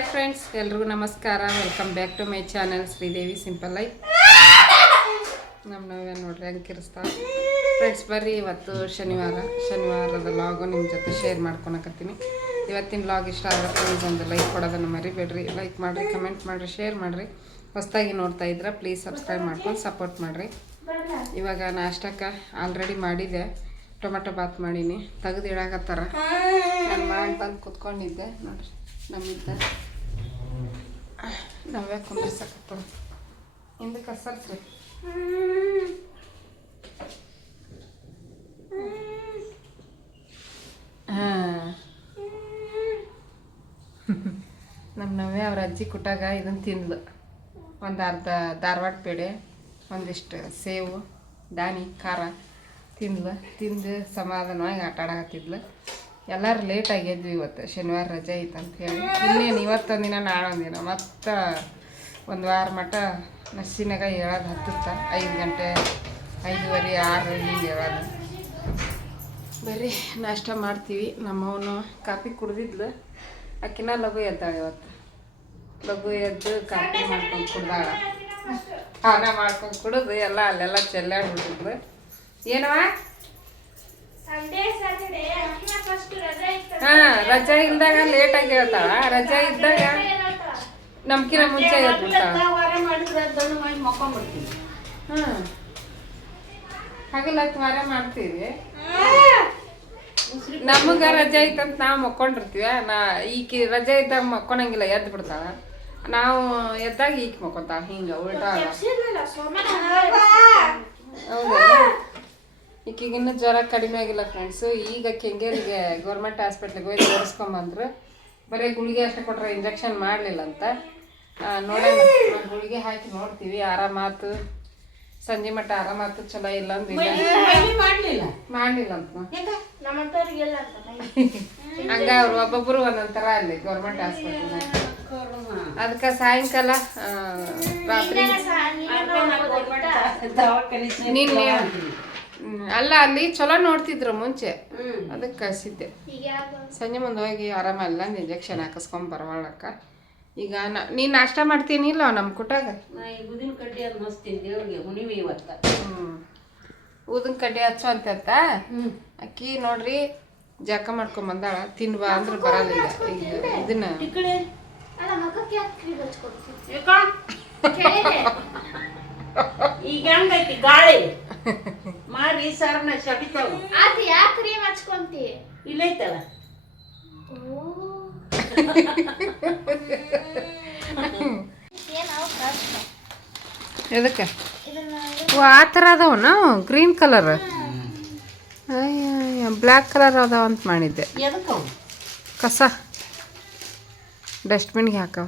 Hi friends, ಎಲ್ರಿಗೂ ನಮಸ್ಕಾರ. Welcome back to my channel Sridevi simple life. ನಾವೇ ನೋಡ್ರಿ ಹಂಗೆ ಕಿರಿಸ್ತಾವೆ ಫ್ರೆಂಡ್ಸ್. ಬರ್ರಿ, ಇವತ್ತು ಶನಿವಾರದ ಲಾಗು ನಿಮ್ಮ ಜೊತೆ ಶೇರ್ ಮಾಡ್ಕೊಳಕತ್ತೀನಿ. ಇವತ್ತಿನ ಲಾಗ್ ಇಷ್ಟ ಆದರೆ ಪ್ಲೀಸ್ ಒಂದು ಲೈಕ್ ಕೊಡೋದನ್ನು ಮರಿಬೇಡ್ರಿ. ಲೈಕ್ ಮಾಡಿರಿ, ಕಮೆಂಟ್ ಮಾಡಿರಿ, ಶೇರ್ ಮಾಡಿರಿ. ಹೊಸದಾಗಿ ನೋಡ್ತಾ ಇದ್ರೆ ಪ್ಲೀಸ್ ಸಬ್ಸ್ಕ್ರೈಬ್ ಮಾಡ್ಕೊಂಡು ಸಪೋರ್ಟ್ ಮಾಡಿರಿ. ಇವಾಗ ನಾಷ್ಟಕ್ಕೆ ಆಲ್ರೆಡಿ ಮಾಡಿದ್ದೆ, ಟೊಮೆಟೊ ಬಾತ್ ಮಾಡೀನಿ. ತೆಗೆದು ಇಡಾಕತ್ತಾರ, ನಾನು ಮಾಡಿ ಬಂದು ಕುತ್ಕೊಂಡಿದ್ದೆ ನೋಡ್ರಿ. ನಮ್ಮಿದ್ದ ನಾವೇ ಕುಂದ್ರಸಕತ್ತ ಹಿಂದಕ್ಕೆ ಸರ್ಸ್ರಿ. ಹಾಂ, ನಮ್ಮ ನವ್ಯ ಅವ್ರ ಅಜ್ಜಿ ಕುಟ್ಟಾಗ ಇದನ್ನು ತಿಂದ್ಲು. ಒಂದು ಅರ್ಧ ಧಾರವಾಡ ಪೇಡೆ, ಒಂದಿಷ್ಟು ಸೇವು, ದಾನಿ, ಖಾರ ತಿಂದು ಸಮಾಧಾನವಾಗಿ ಆಟ ಆಡಕತ್ತಿದ್ಲು. ಎಲ್ಲರೂ ಲೇಟಾಗಿ ಎದ್ವಿ. ಇವತ್ತು ಶನಿವಾರ ರಜೆ ಐತೆ ಅಂಥೇಳಿ. ಇನ್ನೇನು ಇವತ್ತೊಂದಿನ ನಾಳೊಂದಿನ ಮತ್ತು ಒಂದು ವಾರ ಮಟ್ಟ ನಸಿನಾಗ ಹೇಳೋದು ಹತ್ತುತ್ತಾ 5 ಗಂಟೆ 5:30 6 ಹಿಂಗೆ ಹೇಳೋದು. ಬರೀ ನಾಷ್ಟ ಮಾಡ್ತೀವಿ. ನಮ್ಮವನು ಕಾಫಿ ಕುಡ್ದಿದ್ಲು, ಆಕಿನ ಲಘು ಎದ್ದಾಳೆ. ಇವತ್ತು ಲಘು ಎದ್ದು ಕಾಫಿ ಮಾಡ್ಕೊಂಡು ಕುಡ್ದಾಳ. ಸ್ನಾನ ಮಾಡ್ಕೊಂಡು ಕುಡಿದು ಎಲ್ಲ ಅಲ್ಲೆಲ್ಲ ಚೆಲ್ಲಾಡ್ಬಿಟ್ಟಿದ್ಲು. ಏನವ? ಹಾಂ, ರಜಾ ಇಲ್ದಾಗ ಲೇಟಾಗಿ ಹೇಳ್ತಾಳ. ರಜಾ ಇದ್ದಾಗ ನಮ್ಕಿನ ಮುಂಚೆ ಹೇಳ್ಬಿಡ್ತಾಳ. ಹಾಂ, ಹಾಗಲ್ಲ ವಾರ ಮಾಡ್ತೀವಿ. ನಮಗೆ ರಜೆ ಐತಂತ ನಾವು ಮಕ್ಕೊಂಡಿರ್ತೀವ. ಈಕಿ ರಜೆ ಇದ್ದಾಗ ಮಕ್ಕೊಳಂಗಿಲ್ಲ, ಎದ್ದು ಬಿಡ್ತಾಳ. ನಾವು ಎದ್ದಾಗ ಈಕಿ ಮಕ್ಕೊತಾಳ. ಹಿಂಗೆ ಉಲ್ಟಾ ಹೌದಾ? ಈಕಿಗಿನ್ನೂ ಜ್ವರ ಕಡಿಮೆ ಆಗಿಲ್ಲ ಫ್ರೆಂಡ್ಸು. ಈಗ ಕೆಂಗೇರಿಗೆ ಗೌರ್ಮೆಂಟ್ ಹಾಸ್ಪಿಟ್ಲಿಗೆ ಹೋಗಿ ತೋರಿಸ್ಕೊಂಬಂದ್ರು. ಬರೀ ಗುಳಿಗೆ ಅಷ್ಟೇ ಕೊಟ್ಟರೆ, ಇಂಜೆಕ್ಷನ್ ಮಾಡಲಿಲ್ಲ ಅಂತ. ನೋಡೋಣ, ಗುಳಿಗೆ ಹಾಕಿ ನೋಡ್ತೀವಿ. ಆರಾಮಾತು, ಸಂಜೆ ಮಟ್ಟ ಆರಾಮಾತು. ಚಲೋ ಇಲ್ಲ ಅಂದ್ರೆ ಮಾಡಲಿಲ್ಲ ಅಂತ ಹಂಗ ಅವ್ರು ಒಬ್ಬೊಬ್ಬರು ಒಂದೊಂಥರ ಅಲ್ಲಿ ಗೌರ್ಮೆಂಟ್ ಹಾಸ್ಪಿಟ್ಲ್. ಅದಕ್ಕೆ ಸಾಯಂಕಾಲ ರಾತ್ರಿ ನಿನ್ನೆ ಅಲ್ಲ, ಅಲ್ಲಿ ಚಲೋ ನೋಡ್ತಿದ್ರು ಮುಂಚೆ, ಅದಕ್ಕೆ ಕಳಿಸಿದ್ದೆ. ಸಂಜೆ ಮುಂದೆ ಹೋಗಿ ಆರಾಮಲ್ಲ ಅಂದು ಇಂಜೆಕ್ಷನ್ ಹಾಕಿಸ್ಕೊಂಡ್ ಬರವಾಳಕ್ಕ. ಈಗ ನೀನು ನಾಷ್ಟ ಮಾಡ್ತೀನಿ ಇಲ್ಲ ನಮ್ಮ ಕುಟಾಗ? ಉದಿನ ಕಡ್ಡಿ ಅದು ಮಸ್ತೀನಿ ದೇವ್ರಿಗೆ ಹುಣಿಮೆ ಇವತ್ತು. ಊದಿನ ಕಡ್ಡಿ ಹಚ್ಚು ಅಂತ ಅಕ್ಕಿ ನೋಡ್ರಿ ಜಾಕ ಮಾಡ್ಕೊಂಬಂದಾಳ. ತಿನ್ಬಾ ಅಂದ್ರೆ ಬರಲ್ಲ. ಈಗ ಇದನ್ನ ಈಗ ಹಂಗೈತಿ ಗಾಳಿ ಮಾಡಿ ಸರ್ನ ಶಬಿತಾವು. ಅದು ಯಾಕೆ ಕ್ರೀಮ್ ಹಚ್ಕೊಂತಿ? ಇಲ್ಲೈತಲ್ಲ. ಎದಕ್ಕೆ ಆ ಥರ ಅದಾವನ? ಗ್ರೀನ್ ಕಲರ್, ಬ್ಲ್ಯಾಕ್ ಕಲರ್ ಅದಾವ ಅಂತ ಮಾಡಿದ್ದೆ. ಕಸ ಡಸ್ಟ್ಬಿನ್ಗೆ ಹಾಕವ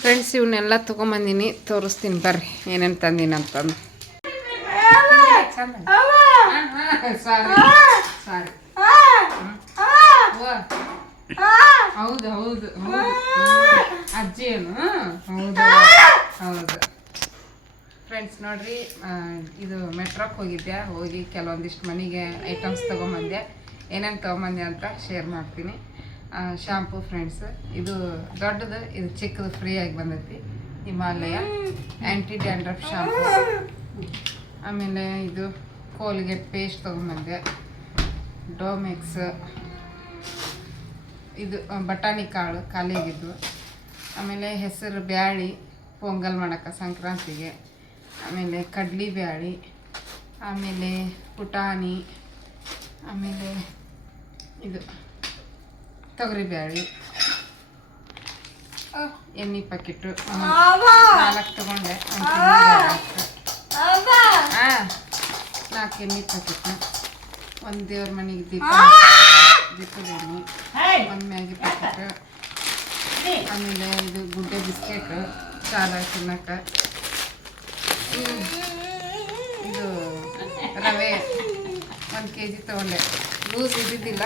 ಫ್ರೆಂಡ್ಸ್. ಇವನ್ನೆಲ್ಲ ತೊಗೊಂಬಂದಿನಿ, ತೋರಿಸ್ತೀನಿ ಬರ್ರಿ ಏನೇನು ತಂದೀನಿ ಅಂತಂದು. ಹೌದು ಹೌದು ಹೌದು, ಅಜ್ಜಿ ಏನು? ಹೌದು ಹೌದು ಫ್ರೆಂಡ್ಸ್. ನೋಡ್ರಿ, ಇದು ಮೆಟ್ರೋಕ್ಕೆ ಹೋಗಿದ್ದೆ. ಹೋಗಿ ಕೆಲವೊಂದಿಷ್ಟು ಮನೆಗೆ ಐಟಮ್ಸ್ ತೊಗೊಂಬಂದೆ. ಏನೇನು ತೊಗೊಂಬಂದೆ ಅಂತ ಶೇರ್ ಮಾಡ್ತೀನಿ. ಶಾಂಪೂ ಫ್ರೆಂಡ್ಸ್, ಇದು ದೊಡ್ಡದು, ಇದು ಚಿಕ್ಕದು ಫ್ರೀಯಾಗಿ ಬಂದೈತಿ. ಹಿಮಾಲಯ ಆ್ಯಂಟಿ ಡ್ಯಾಂಡ್ರಫ್ ಶಾಂಪೂ. ಆಮೇಲೆ ಇದು ಕೋಲ್ಗೇಟ್ ಪೇಸ್ಟ್ ತೊಗೊಂಬಂದೆ. ಡೋಮೆಕ್ಸ್, ಇದು ಬಟಾಣಿ ಕಾಳು ಖಾಲಿಯಾಗಿದ್ದು. ಆಮೇಲೆ ಹೆಸರು ಬ್ಯಾಳಿ ಪೊಂಗಲ್ ಮಾಡೋಕೆ ಸಂಕ್ರಾಂತಿಗೆ. ಆಮೇಲೆ ಕಡ್ಲಿ ಬ್ಯಾಳಿ, ಆಮೇಲೆ ಪುಟಾಣಿ, ಆಮೇಲೆ ಇದು ತೊಗರಿ ಬ್ಯಾಳಿ, ಎಣ್ಣೆ ಪ್ಯಾಕೆಟು 4 ತೊಗೊಂಡೆ. 4 ಎಣ್ಣೆ ಪ್ಯಾಕೆಟ್, ಒಂದು ದೇವ್ರ ಮನೆಗೆ ದೀಪದ ಎಣ್ಣೆ, ಒಂದು ಮ್ಯಾಗಿ ಪ್ಯಾಕೆಟ್. ಆಮೇಲೆ ಇದು ಗುಡ್ಡೆ ಬಿಸ್ಕೆಟು ಚಾಲ ತಿನ್ನಕ್ಕೆ. ಇದು ರವೆ 1 kg ತೊಗೊಂಡೆ. ಲೂಸ್ ಇದ್ದಿದ್ದಿಲ್ಲ,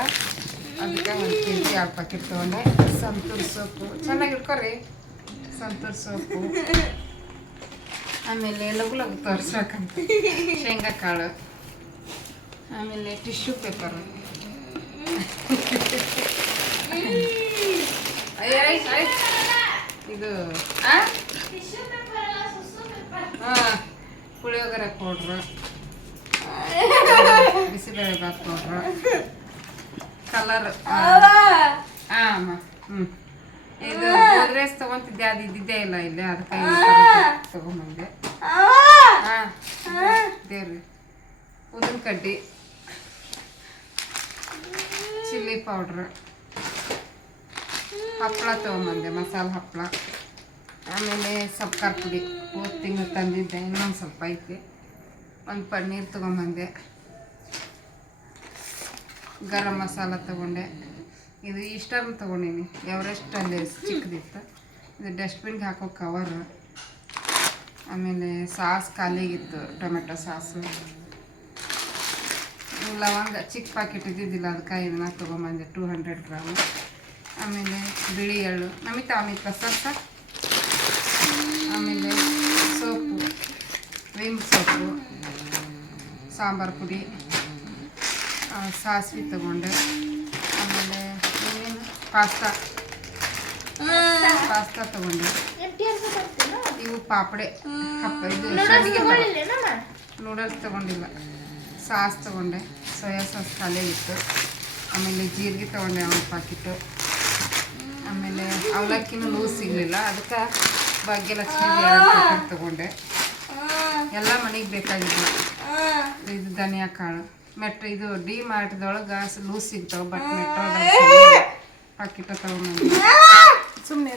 ಅದಕ್ಕೆ 1 kg 2 ಪ್ಯಾಕೆಟ್ ತೊಗೊಂಡೆ. ಸಂತೂರ್ ಸೋಪು, ಚೆನ್ನಾಗಿ ಇಟ್ಕೊರಿ ಸಂತೂರ್ ಸೋಪು. ಆಮೇಲೆ ಲಘು ತೋರಿಸ್ಬೇಕಂತ ಶೇಂಗಾ ಕಾಳು. ಆಮೇಲೆ ಟಿಶ್ಯೂ ಪೇಪರು, ಆಯ್ತು ಇದು puliyogare powder, bisibele bath powder, colour ಅಮ್ಮ ಇದು ಗೋದ್ರೇಜ್ ತಗೊಂತಿದ್ದೆ, ಅದು ಇದ್ದಿದ್ದೇ ಇಲ್ಲ ಇಲ್ಲಿ, ಅದಕ್ಕೆ ತಗೊಂಬಂದೆ. ದೇವ್ರಿ ಉದ್ದಿನ ಕಡ್ಡಿ, ಚಿಲ್ಲಿ ಪೌಡ್ರ್, ಹಪ್ಪಳ ತೊಗೊಂಬಂದೆ, ಮಸಾಲೆ ಹಪ್ಪಳ, ಆಮೇಲೆ ಸ್ವಲ್ಪ ಖಾರ ಪುಡಿ, ಹೋದ ತಿಂಗಳು ತಂದಿದ್ದೆ, ಇನ್ನೊಂದು ಸ್ವಲ್ಪ ಐತಿ. ಒಂದು ಪನ್ನೀರ್ ತೊಗೊಂಬಂದೆ, ಗರಂ ಮಸಾಲ ತೊಗೊಂಡೆ. ಇದು ಈಸ್ಟರ್ನ್ ತೊಗೊಂಡಿನಿ, ಎವರೆಸ್ಟ್ ಅಲ್ಲಿ ಚಿಕ್ಕದಿತ್ತು. ಇದು ಡಸ್ಟ್ಬಿನ್ಗೆ ಹಾಕೋ ಕವರ್. ಆಮೇಲೆ ಸಾಸ್ ಖಾಲಿಗಿತ್ತು, ಟೊಮೆಟೊ ಸಾಸು, ಲವಂಗ ಚಿಕ್ಕ ಪ್ಯಾಕೆಟ್ ಇದ್ದಿದ್ದಿಲ್ಲ, ಅದಕ್ಕೆ ಇದನ್ನ ತೊಗೊಂಬಂದೆ 200 ಗ್ರಾಮ್. ಆಮೇಲೆ ಬಿಳಿ ಎಳ್ಳು, ನಮಿತ ಸ್ವಲ್ಪ. ಆಮೇಲೆ ಸೋಪು, ವಿಮ್ ಸೋಪು, ಸಾಂಬಾರು ಪುಡಿ, ಸಾಸಿವೆ ತೊಗೊಂಡೆ. ಆಮೇಲೆ ಏನೇನು ಪಾಸ್ತಾ ತೊಗೊಂಡೆ. ಇವು ಪಾಪಡೆ ಇದು ನೂಡಲ್ಸ್ ತೊಗೊಂಡಿಲ್ಲ. ಸಾಸ್ ತೊಗೊಂಡೆ, ಸೋಯಾ ಸಾಸ್ ಖಾಲಿಯಾಗಿತ್ತು. ಆಮೇಲೆ ಜೀರಿಗೆ ತೊಗೊಂಡೆ 1 ಪ್ಯಾಕೆಟು. ಆಮೇಲೆ ಅವಲಕ್ಕಿನೂ ಲೂಸ್ ಸಿಗಲಿಲ್ಲ, ಅದಕ್ಕೆ ಭಾಗ್ಯಲಕ್ಷ್ಮಿ 2 ಪ್ಯಾಕೆಟ್ ತೊಗೊಂಡೆ. ಎಲ್ಲ ಮನೆಗೆ ಬೇಕಾಗಿಲ್ಲ. ಇದು ಧನಿಯಾ ಕಾಳು, ಇದು ಡಿ ಮಾರ್ಟ್ದೊಳಗೆ ಲೂಸ್ ಸಿಗ್ತಾವೆ, ಬಟ್ ಮೆಟ್ರೋದಾಗ ಪ್ಯಾಕೆಟ್ ತೊಗೊಂಡು ಸುಮ್ಮನೆ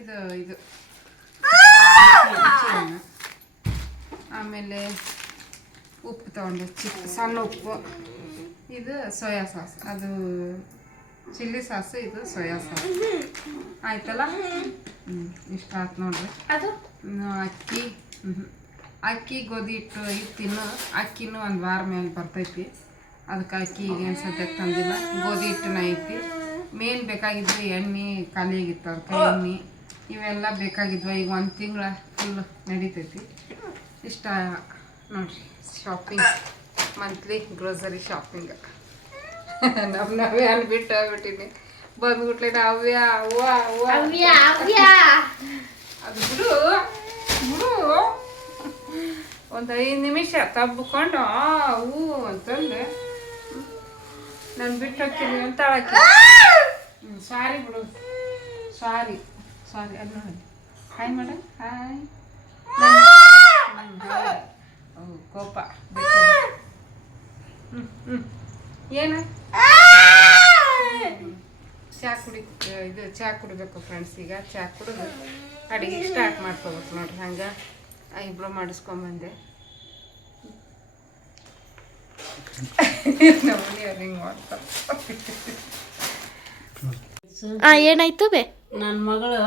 ಇದು ಆಮೇಲೆ ಉಪ್ಪು ತೊಗೊಂಡೆ, ಸಣ್ಣ ಉಪ್ಪು. ಇದು ಸೋಯಾ ಸಾಸ್, ಅದು ಚಿಲ್ಲಿ ಸಾಸು, ಇದು ಸೋಯಾ ಸಾಸ್. ಆಯ್ತಲ್ಲ, ಇಷ್ಟ ಆಯ್ತು ನೋಡ್ರಿ. ಅದು ಅಕ್ಕಿ ಗೋಧಿ ಹಿಟ್ಟು ತಿನ್ನು. ಅಕ್ಕಿನೂ 1 ವಾರ ಮೇಲೆ ಬರ್ತೈತಿ, ಅದಕ್ಕೆ ಅಕ್ಕಿ ಈಗೇನು ಸದ್ಯಕ್ಕೆ ತಂದಿಲ್ಲ. ಗೋಧಿ ಹಿಟ್ಟನ ಐತಿ. ಮೇನ್ ಬೇಕಾಗಿದ್ದು ಎಣ್ಣೆ ಖಾಲಿಯಾಗಿತ್ತು, ಅದಕ್ಕೆ ಎಣ್ಣೆ ಇವೆಲ್ಲ ಬೇಕಾಗಿದ್ವು. ಈಗ 1 ತಿಂಗಳ ಫುಲ್ ನಡೀತೈತಿ. ಇಷ್ಟ ನೋಡ್ರಿ ಶಾಪಿಂಗ್, ಮಂತ್ಲಿ ಗ್ರೋಸರಿ ಶಾಪಿಂಗ್. ನಾವೇ ಅನ್ಬಿಟ್ಟಿನಿ, ಬಂದ್ಬಿಟ್ಲೆ ಅವ್ಯ ಅದು ಬಿಡು ಒಂದು 5 ನಿಮಿಷ ತಬ್ಕೊಂಡು ಹೂ ಅಂತಂದೆ ನಾನು ಬಿಟ್ಟು ಹೋಗ್ತೀನಿ ಅಂತ ಹೇಳಕ್ಕೆ. ಸಾರಿ ಬಿಡು, ಸಾರಿ ಅದು ನೋಡಿ. ಹಾಯ್ ಮಾಡ, ಹಾಯ್. ಕೋಪ ಏನು ಚಹಾ ಕುಡಿಬೇಕು ಫ್ರೆಂಡ್ಸ್. ಈಗ ಚಹಾ ಕುಡಿದು ಅಡುಗೆ ಸ್ಟಾರ್ಟ್ ಮಾಡ್ಕೋಬೇಕು ನೋಡ್ರಿ. ಹಂಗೆ ಐಬ್ರೋ ಮಾಡಿಸ್ಕೊಂಬಂದೆ. ಏನಾಯ್ತು ಬೇ? ನನ್ನ ಮಗಳು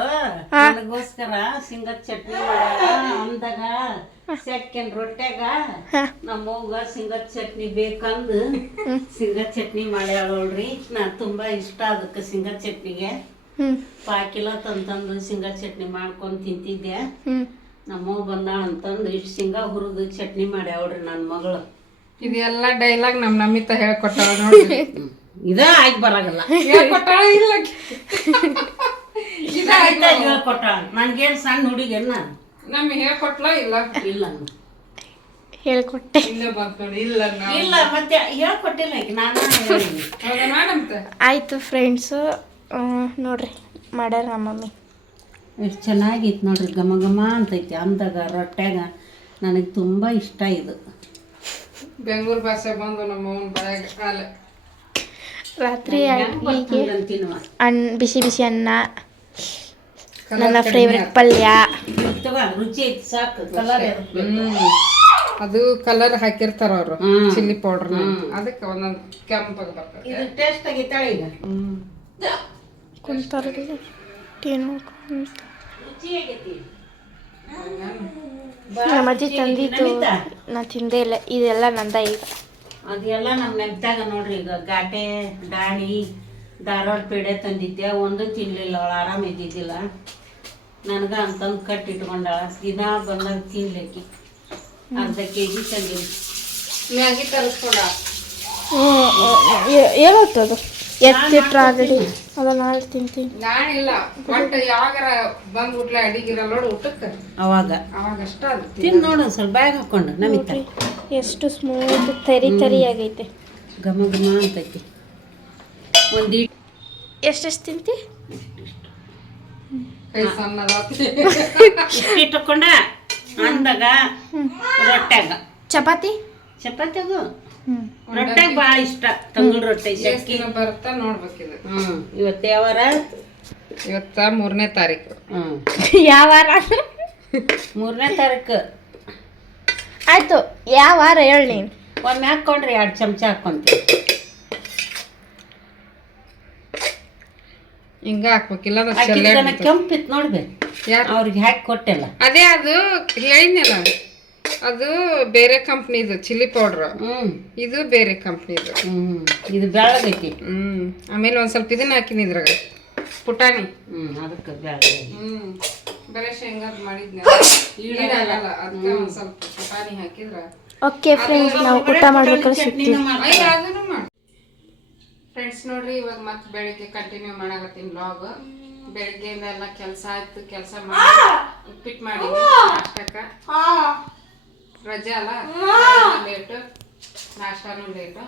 ನನಗೋಸ್ಕರ ಶೇಂಗದ ಚಟ್ನಿ ಮಾಡ್ಯಾಳ. ಅಂದಾಗ ಸೆಕೆಂಡ್ ರೊಟ್ಯಾಗ ನಮ್ಮವ್ಗ ಶೇಂಗದ ಚಟ್ನಿ ಬೇಕಂದು ಶೇಂಗದ ಚಟ್ನಿ ಮಾಡ್ಯಾಳ ನೋಡ್ರಿ. ನಾನು ತುಂಬಾ ಇಷ್ಟ ಅದಕ್ಕೆ ಶೇಂಗದ ಚಟ್ನಿಗೆ. 5 ಕಿಲೋ ತಂದು ಶೇಂಗಾ ಚಟ್ನಿ ಮಾಡ್ಕೊಂಡು ತಿಂತಿದ್ದೆ. ನಮ್ಮವ್ವ ಬಂದಾಳ ಅಂತಂದು ಇಷ್ಟು ಶೇಂಗಾ ಹುರಿದು ಚಟ್ನಿ ಮಾಡ್ಯಾವ್ರಿ ನನ್ನ ಮಗಳು. ಇದೆಲ್ಲ ಡೈಲಾಗ್ ನಮಿತ ಹೇಳ್ಕೊಟ್ಟಾಳ ನೋಡಿ. ಇದ ಆಗಿ ಬರಾಗಲ್ಲ, ಹೇಳ್ಕೊಟ್ಟಾಳ ಇಲ್ಲ ಹೇಳ್ಕೊಟ್ಟಾಳ. ನನ್ಗೇನ್ ಸಣ್ಣ ಹುಡುಗೇನ ನಮ್ಗೆ ಹೇಳ್ಕೊಟ್ಲ ಇಲ್ಲ ಇಲ್ಲ ಹೇಳ್ಕೊಟ್ಟೆ. ಇಲ್ಲ ಮತ್ತೆ ಹೇಳ್ಕೊಟ್ಟಿಲ್ಲ ನಾನು. ಆಯ್ತು ಫ್ರೆಂಡ್ಸು, ನೋಡ್ರಿ ಮಾಡ್ಯಾರ ನಮ್ಮ ಮಮ್ಮಿ. ಎಷ್ಟು ಚೆನ್ನಾಗಿತ್ತು ನೋಡ್ರಿ, ಘಮ ಘಮ ಅಂತೈತಿ ಅಂದಾಗ ರೊಟ್ಯಾಗ. ನನಗೆ ತುಂಬ ಇಷ್ಟ ಇದು. ಬೆಂಗಳೂರು ಭಾಷೆ ಬಂದು ನಮ್ಮ ಅವನ ಬಾಯಾಗ ರಾತ್ರಿ ಬಿಸಿ ಬಿಸಿ ಅನ್ನ, ನನ್ನ ಫೇವ್ರೆಟ್ ಪಲ್ಯ. ರುಚಿ ಐತಿ ಸಾಕು. ಕಲರ್ ಅದು ಕಲರ್ ಹಾಕಿರ್ತಾರ ಅವರು, ಚಿಲ್ಲಿ ಪೌಡರ್. ಅದಕ್ಕೆ ಒಂದೊಂದು ಕೆಂಪಾಗ ಬರ್ತದೆ. ಇದು ಟೇಸ್ಟ್ ಆಗೈತಾಳ ಈಗ. ಕುಂತಾರ್ರಿ ರುಚಿ ಆಗೈತಿ. ನಮ್ಮ ಅಜ್ಜಿ ತಂದಿದ್ದು ನಾ ತಿಂದೇ ಇಲ್ಲ. ಇದೆಲ್ಲ ನಂದ ಈಗ. ಅದೆಲ್ಲ ನಮ್ಮ ನೆನಪಾಗ ನೋಡ್ರಿ. ಈಗ ಘಾಟೆ ದಾಳಿ ಧಾರವಾಡ ಪೇಡೆ ತಂದಿದ್ದೆ, ಒಂದು ತಿನ್ಲಿಲ್ಲ. ಅವಳು ಆರಾಮ ಇದ್ದಿದ್ದಿಲ್ಲ. ನನಗ ಅಂತಂದು ಕಟ್ಟಿಟ್ಕೊಂಡಾಳ. ದಿನ ಬಂದಾಗ ತಿನ್ಲಿಕ್ಕೆ ಅರ್ಧ kg ತಂದಿನಿ. ಮ್ಯಾಗಿ ತರಿಸ್ಕೊಂಡ ಏನಾಗ್ತದು ಎತ್ತಿಟ್ರ ಆಲ್ರೆಡಿ ಅದ ನಾಳೆ ತಿಂತೀನಿ. ನಾನಿಲ್ಲ ಒಟ್ಟು ಯಾವಾಗಾರ ಬಂದ್ಬಿಟ್ಲೆ ಅಡಿಗಿರಲ್ಲ ನೋಡು ಊಟಕ್ಕೆ ಅವಾಗ ಅಷ್ಟ ಅದು ತಿಂದು ನೋಡು ಸ್ವಲ್ಪ ಬ್ಯಾಗ್ ಹಾಕೊಂಡು ನಮಿತ ಎಷ್ಟು ಸ್ಮೂತ್ ತರಿ ತರಿ ಆಗೈತೆ. ಘಮ ಘಮ ಅಂತೈತಿ. ಒಂದು ಎಷ್ಟೆಷ್ಟು ತಿಂತಿ? ಕೈ ಸಣ್ಣದ ಇಟ್ಕೊಂಡ ಅಂದಾಗ ರೊಟ್ಟ್ಯಾಗ ಚಪಾತಿ ಚಪಾತಿಯಾಗು ರೊಟ್ಟ್ಯಾಗ ಭಾಳ ಇಷ್ಟ. ತಂಗುಳ ರೊಟ್ಟಿ ಶಕ್ಕಿ ಬರ್ತಾ ನೋಡ್ಬೇಕಿದು. ಇವತ್ತು ಯಾವಾರ? ಇವತ್ತ 3ನೇ ತಾರೀಕು. ಯಾವ ವಾರ? 3ನೇ ತಾರೀಕು. ಆಯ್ತು, ಯಾವ ವಾರ ಹೇಳಿ ನೀನು. ಒಮ್ಮೆ ಹಾಕ್ಕೊಂಡ್ರಿ 2 ಚಮಚ ಹಾಕ್ಕೊಂತೀವಿ. ಹಿಂಗ ಹಾಕ್ಬೇಕಿಲ್ಲ ಕೆಂಪಿತ್ ನೋಡ್ಬೇಕು ಅವ್ರಿಗೆ ಹಾಕಿ ಕೊಟ್ಟೆಲ್ಲ. ಅದೇ ಅದು ಹೇಳಿದ್ನಲ್ಲ, ಅದು ಬೇರೆ ಕಂಪ್ನಿದು ಚಿಲ್ಲಿ ಪೌಡ್ರ್. ಇದು ಬೇರೆ ಕಂಪ್ನಿದು. ಇದು ಬೆಳಗೈತಿ. ಆಮೇಲೆ ಒಂದ್ ಸ್ವಲ್ಪ ಇದನ್ನ ಹಾಕಿನಿ ಇದ್ರಾಗ ಪುಟಾಣಿ. ಅದಕ್ಕೆ ಬೆಳಗ್ಗೆ ಬರೀ ಶೇಂಗಾದ್ ಮಾಡಿದ್ನ ಈಡಾಗಲ್ಲ, ಅದಕ್ಕೆ ಒಂದ್ ಸ್ವಲ್ಪ ಪುಟಾಣಿ ಹಾಕಿದ್ರ. ಓಕೆ ಫ್ರೆಂಡ್ಸ್, ನಾವು ಊಟ ಮಾಡ್ಬೇಕಾದ್ರೆ ಸಿಗ್ತೀವಿ. ಅದನ್ನು ಮಾಡಿ ಫ್ರೆಂಡ್ಸ್. ನೋಡ್ರಿ ಇವಾಗ ಮತ್ತೆ ಬೆಳಿಗ್ಗೆ ಕಂಟಿನ್ಯೂ ಮಾಡಾಕತ್ತೀನಿ ವ್ಲಾಗ್. ಬೆಳಿಗ್ಗೆಯಿಂದ ಎಲ್ಲ ಕೆಲಸ ಆಯ್ತು, ಕೆಲಸ ಮಾಡಿ ಉಪ್ಪಿಟ್ಟು ಮಾಡಿ ನಾಷ್ಟಕ್ಕ. ರಜೆ ಅಲ್ಲ, ಲೇಟು, ನಾಷ್ಟಾನು ಲೇಟು.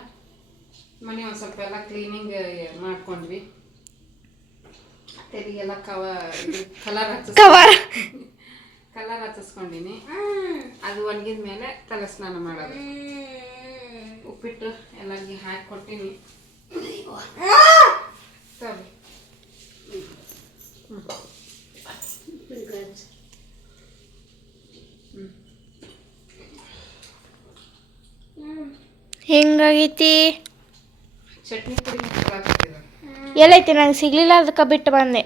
ಮನೆ ಒಂದು ಸ್ವಲ್ಪ ಎಲ್ಲ ಕ್ಲೀನಿಂಗ್ ಮಾಡ್ಕೊಂಡ್ವಿ. ತೆರಿಗೆಲ್ಲ ಕಲರ್ ಹಚ್ಚಿಸ್ಕೊಂಡಿನಿ. ಅದು ಒಣಗಿದ ಮೇಲೆ ತಲೆ ಸ್ನಾನ ಮಾಡೋದು. ಉಪ್ಪಿಟ್ಟು ಎಲ್ಲರಿಗೆ ಹಾಕಿ ಕೊಟ್ಟಿನಿ. ಸರಿ ಹೆಂಗಾಗೈತಿ ಚಟ್ನಿ ಪುಡಿ ಎಲ್ಲೈತಿ? ನಂಗೆ ಸಿಗ್ಲಿಲ್ಲ, ಅದಕ್ಕೆ ಬಿಟ್ಟು ಬಂದೆ.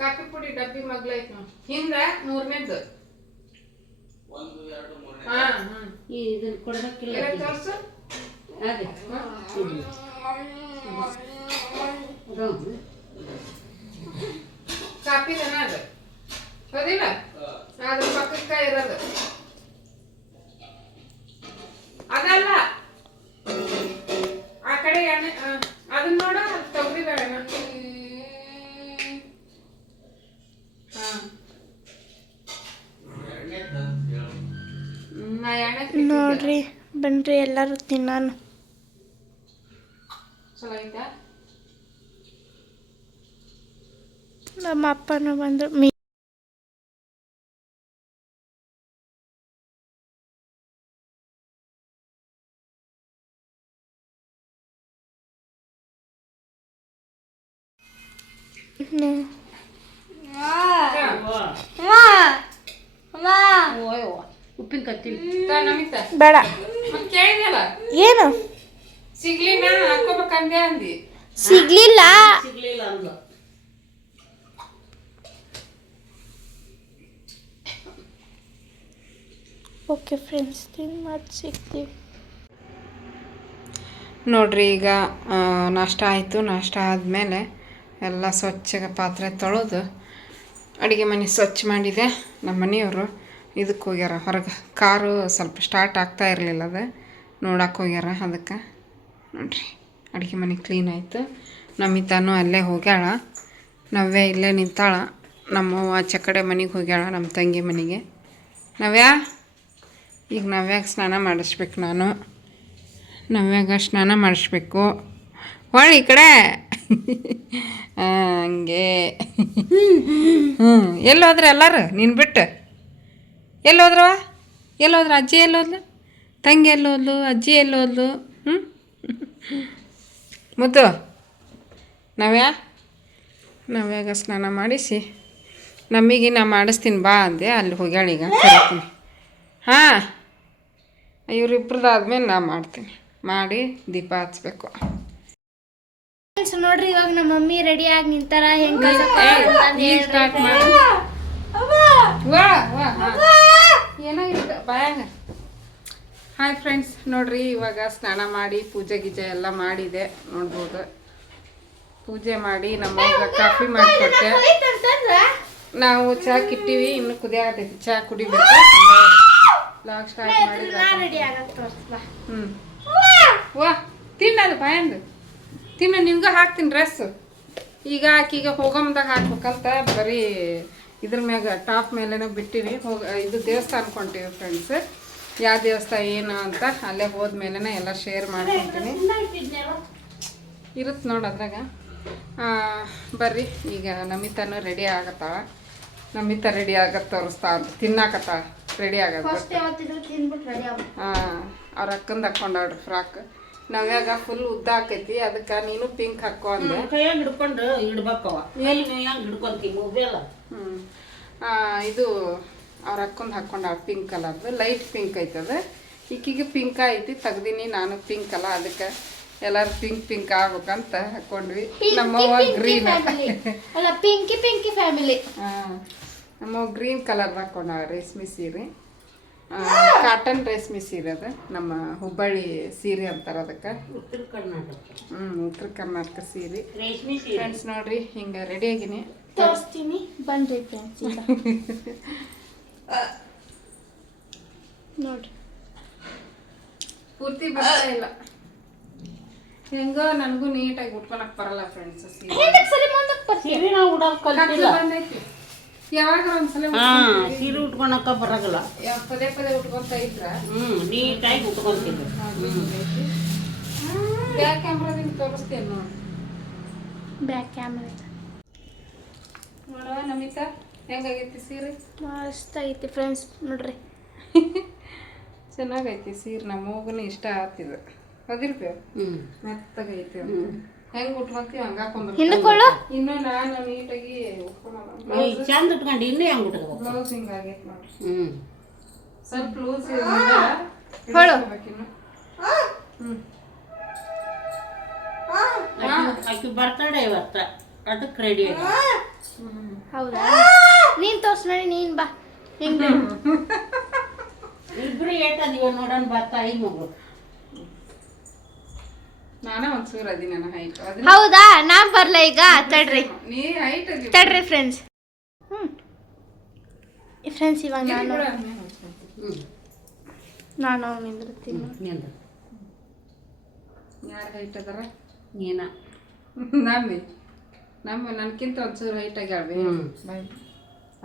ಕಾಫಿ ಪುಡಿ ಡಬ್ಬಿ ಮಗ್ಲೈತಿ ಹಿಂದ 3ನೇದ್ದು. ಇದನ್ನ ಕೊಡ್ಬೇಕಿಲ್ಲ ತೋರ್ಸು. ಕಾಪಿದನ ಅದು ಹೌದಿಲ್ಲ? ಅದ್ರ ಪಕ್ಕಕ್ಕ ಇರೋದು ಅದಲ್ಲ, ಆ ಕಡೆ ಎಣ್ಣೆ ಅದನ್ನ ನೋಡ. ತೊಗರಿ ಬೇಡ ನೋಡ್ರಿ, ಬನ್ರಿ ಎಲ್ಲರೂ ತಿನ್ನಾನು. ಚಲೋ ಐತಾ? ನಮ್ಮ ಅಪ್ಪನೂ ಬಂದರು. ಉಪ್ಪಿನಕಾಯಿ ಬೇಡ. ಕೇಳಿದಲ್ಲ ಏನು ಸಿಗ್ಲಿಲ್ಲ ಹಾಕೋಬೇಕಂದೆ ಅಂದಿ. ಸಿಗ್ಲಿಲ್ಲ ಅಂದ್ಲು. ಓಕೆ ಫ್ರೆಂಡ್ಸ್, ಮತ್ತೆ ಸಿಗ್ತೀವಿ. ನೋಡ್ರಿ, ಈಗ ನಾಷ್ಟ ಆಯಿತು. ನಾಷ್ಟ ಆದಮೇಲೆ ಎಲ್ಲ ಸ್ವಚ್ಛಗೆ ಪಾತ್ರೆ ತೊಳೆದು ಅಡುಗೆ ಮನೆ ಸ್ವಚ್ಛ ಮಾಡಿದೆ. ನಮ್ಮ ಮನೆಯವರು ಇದಕ್ಕೆ ಹೋಗ್ಯಾರ ಹೊರಗೆ. ಕಾರು ಸ್ವಲ್ಪ ಸ್ಟಾರ್ಟ್ ಆಗ್ತಾ ಇರಲಿಲ್ಲ, ಅದು ನೋಡಕ್ಕೆ ಹೋಗ್ಯಾರ. ಅದಕ್ಕೆ ನೋಡ್ರಿ ಅಡುಗೆ ಮನೆ ಕ್ಲೀನ್ ಆಯಿತು. ನಮಿತಾನು ಅಲ್ಲೇ ಹೋಗ್ಯಾಳ, ನವ್ಯ ಇಲ್ಲೇ ನಿಂತಾಳ. ನಮ್ಮವ್ವ ಆಚೆ ಕಡೆ ಮನೆಗೆ ಹೋಗ್ಯಾಳ, ನಮ್ಮ ತಂಗಿ ಮನೆಗೆ. ನವ್ಯ ಈಗ ನವ್ಯಾಗ ಸ್ನಾನ ಮಾಡಿಸ್ಬೇಕು. ನಾನು ನವ್ಯಾಗ ಸ್ನಾನ ಮಾಡಿಸ್ಬೇಕು. ಹೊಳ್ಳಿ ಈ ಕಡೆ ಹಂಗೆ. ಎಲ್ಲೋದ್ರೆ ಎಲ್ಲರೂ ನೀನು ಬಿಟ್ಟು? ಎಲ್ಲೋದ್ರವ? ಎಲ್ಲೋದ್ರ? ಅಜ್ಜಿ ಎಲ್ಲೋದ್ಲು? ತಂಗಿ ಎಲ್ಲೋದ್ಲು? ಅಜ್ಜಿ ಎಲ್ಲೋದ್ಲು? ಮುದ್ದು ನವ್ಯಾಗ ಸ್ನಾನ ಮಾಡಿಸಿ ನಮಗೆ ನಾ ಮಾಡಿಸ್ತೀನಿ ಬಾ ಅಂದೆ. ಅಲ್ಲಿ ಹೋಗ್ಯಾಳೀಗ ಕರಿತೀನಿ. ಹಾಂ, ಇವರಿಬ್ರದ್ದಾದ್ಮೇಲೆ ನಾ ಮಾಡ್ತೀನಿ. ಮಾಡಿ ದೀಪ ಹಚ್ಬೇಕು. ನೋಡ್ರಿ, ಇವಾಗ ನಮ್ಮ ಮಮ್ಮಿ ರೆಡಿ ಆಗಿ ನಿಂತಾರ. ಹೆಂಗೆ ಸ್ಟಾರ್ಟ್ ಮಾಡಿ. ಏನಾಗಿತ್ತು ಬಾಯಾಗ? ಹಾಯ್ ಫ್ರೆಂಡ್ಸ್, ನೋಡ್ರಿ ಇವಾಗ ಸ್ನಾನ ಮಾಡಿ ಪೂಜೆ ಗೀಜೆ ಎಲ್ಲ ಮಾಡಿದೆ. ನೋಡ್ಬೋದು, ಪೂಜೆ ಮಾಡಿ ನಮ್ಮ ಕಾಫಿ ಮಾಡಿಕೊಟ್ಟೆ. ನಾವು ಚಹಾ ಕಿಟ್ಟಿವಿ, ಇನ್ನು ಕುದಿಯಾಗತೈತಿ. ಚಹಾ ಕುಡಿಬೇಕು. ಲಾಗ್ ಸ್ಟಾರ್ಟ್ ಮಾಡಿ. ವಾ ತಿನ್ನದು ಬಾಯಂದು ತಿನ್ನು, ನಿಮ್ಗೆ ಹಾಕ್ತೀನಿ ಡ್ರೆಸ್ಸು. ಈಗ ಆಕಿಗೆ ಹೋಗಮ್ದಾಗ ಹಾಕ್ಬೇಕಂತ ಬರೀ ಇದ್ರ ಮ್ಯಾಗ ಟಾಪ್ ಮೇಲೆನೇ ಬಿಟ್ಟಿರಿ. ಇದು ದೇವಸ್ಥಾನಕ್ಕೆ ಹೊಂಟೀವಿ ಫ್ರೆಂಡ್ಸ್. ಯಾವ ದೇವಸ್ಥಾನ ಏನು ಅಂತ ಅಲ್ಲೇ ಹೋದ್ಮೇಲೆ ಎಲ್ಲ ಶೇರ್ ಮಾಡ್ಕೊತೀನಿ. ಇರುತ್ತೆ ನೋಡಿ ಅದ್ರಾಗ. ಬರ್ರಿ ಈಗ ನಮಿತಾನು ರೆಡಿ ಆಗತ್ತಾಳ. ನಮಿತಾ ರೆಡಿ ಆಗತ್ತೆ ತೋರಿಸ್ತಾ ಅಂತ ತಿನ್ನಾಕತ್ತಾಳ ರೆಡಿ ಆಗತ್ತೆ. ಅವ್ರ ಅಕ್ಕಂದು ಹಾಕ್ಕೊಂಡಾಳ್ರಿ ಫ್ರಾಕ್. ನವ್ಯಾಗ ಫುಲ್ ಉದ್ದ ಆಕೈತಿ, ಅದಕ್ಕೆ ನೀನು ಪಿಂಕ್ ಹಾಕೋ ಅಂದೆ. ಕೈಯಾಗ ಹಿಡ್ಕೊಂಡು ಇಡ್ಬೇಕವ ಎಲ್ಲಿ ನೀವು ಹೆಂಗೆ ಹಿಡ್ಕೊಂತೀವಿ ಮೊಬೈಲ್. ಇದು ಅವ್ರ ಅಕ್ಕಂದು ಹಾಕ್ಕೊಂಡ ಪಿಂಕ್ ಕಲರ್ದು, ಲೈಟ್ ಪಿಂಕ್ ಐತದ. ಈಕಿಗೆ ಪಿಂಕ್ ಐತಿ ತೆಗ್ದೀನಿ ನಾನು ಪಿಂಕ್ ಅಲ್ಲ, ಅದಕ್ಕೆ ಎಲ್ಲರೂ ಪಿಂಕ್ ಆಗ್ಬೇಕಂತ ಹಾಕ್ಕೊಂಡ್ವಿ. ನಮ್ಮವ್ವ ಗ್ರೀನ್ ಅಲ್ಲ ಪಿಂಕಿ ಫ್ಯಾಮಿಲಿ. ನಮ್ಮವ್ವ ಗ್ರೀನ್ ಕಲರ್ ಹಾಕ್ಕೊಂಡ ರೇಷ್ಮೆ ಸೀರೆ, ಕಾಟನ್ ರೇಷ್ಮೆ ಸೀರೆ ಅದ. ನಮ್ಮ ಹುಬ್ಬಳ್ಳಿ ಸೀರೆ ಅಂತಾರೆ ಅದಕ್ಕೆ. ಉತ್ತರ ಕರ್ನಾಟಕ. ಉತ್ತರ ಕರ್ನಾಟಕ ಸೀರೆ. ರೇಷ್ಮೆ ಸೀರೆ ಫ್ರೆಂಡ್ಸ್ ನೋಡ್ರಿ ಹಿಂಗೆ ರೆಡಿ ಆಗಿನಿ, ತೋರಿಸ್ತೀನಿ ಬನ್ರಿ ಫ್ರೆಂಡ್ಸ್. ನೋಡ್ರಿ ಪೂರ್ತಿ ಬರ್ತಾ ಇಲ್ಲ. ಹೆಂಗೋ ನನಗೂ ನೀಟಾಗಿ ಉಟ್ಕೊಳಕ್ ಬರಲ್ಲ ಫ್ರೆಂಡ್ಸ್. ಸೀರೆ ನಾವು ಉಡೋದು ಕಲ್ತಿಲ್ಲ. ಬಂದೈತಿ ಯಾವಾಗ ಒಂದ್ಸಲ ಸೀರೆ ಉಟ್ಕೊಳಕ ಬರಲ್ಲ. ಪದೇ ಉಟ್ಕೊಂತ ಇದ್ರ ನೀಟಾಗಿ ಉಟ್ಕೊಂತೀವಿ. ಬ್ಯಾಕ್ ಕ್ಯಾಮ್ರಾದಿಂದ ತೋರಿಸ್ತೇನೆ ನೋಡಿ. ಬ್ಯಾಕ್ ಕ್ಯಾಮ್ರಾ ನೋಡವ ನಮಿತಾ ಹೆಂಗಾಗೈತಿ ಸೀರೆ? ಮಸ್ತ್ ಐತಿ ಫ್ರೆಂಡ್ಸ್ ನೋಡ್ರಿ. ಚೆನ್ನಾಗೈತಿ ಸೀರೆ, ನಮ್ಮ ಮೂಗನು ಇಷ್ಟ ಆಗ್ತಿದೆ. ಅದಿರ್ಬೇ ಮೆತ್ತಗೈತಿ. ಹೆಂಗ್ ಉಟ್ಕೊಂತೀವಿ ಹಂಗ ಹಿಂದಕೊಳ್ಳು. ಇನ್ನು ನಾನು ನೀಟಾಗಿ ಚಂದ ಉಟ್ಕೊಂಡು ಇನ್ನೂ ಹೆಂಗ್ ಉಟ್ಕೋಬೇಕು. ಬ್ಲೌಸ್ ಹಿಂಗಾಗೈತಿ ನೋಡಿ. ಸ್ವಲ್ಪ ಲೂಸ್ ಆಕಿ ಬರ್ತಡೆ ಇವತ್ತ, ಅದಕ್ಕೆ ರೆಡಿ ಆಗಿ. ಹೌದಾ? ನೀನ್ ತೋರ್ಸ್ ನೋಡಿ, ನೀನ್ ಬಾ. ಹೆಂಗ ಇಬ್ರು ಏಟದಿವ ನೋಡೋಣ ಬರ್ತಾ ಈ ಮಗಳು. ನಾನೇ ಒಂಚೂರು ಅದಿ ನನ್ನ ಹೈಟ್. ಹೌದಾ? ನಾ ಬರ್ಲ ಈಗ. ತಡ್ರಿ ನೀ ಹೈಟ್ ಅದಿ. ತಡ್ರಿ ಫ್ರೆಂಡ್ಸ್. ಫ್ರೆಂಡ್ಸ್ ಇವಾಗ ನಾನು ನಿಂದಿರ್ತೀನಿ. ಯಾರು ಹೈಟ್ ಅದಾರ? ನೀನ ನನ್ಕಿಂತ ಒಂಚೂರು ಹೈಟ್ ಆಗ್ಯಾಳ.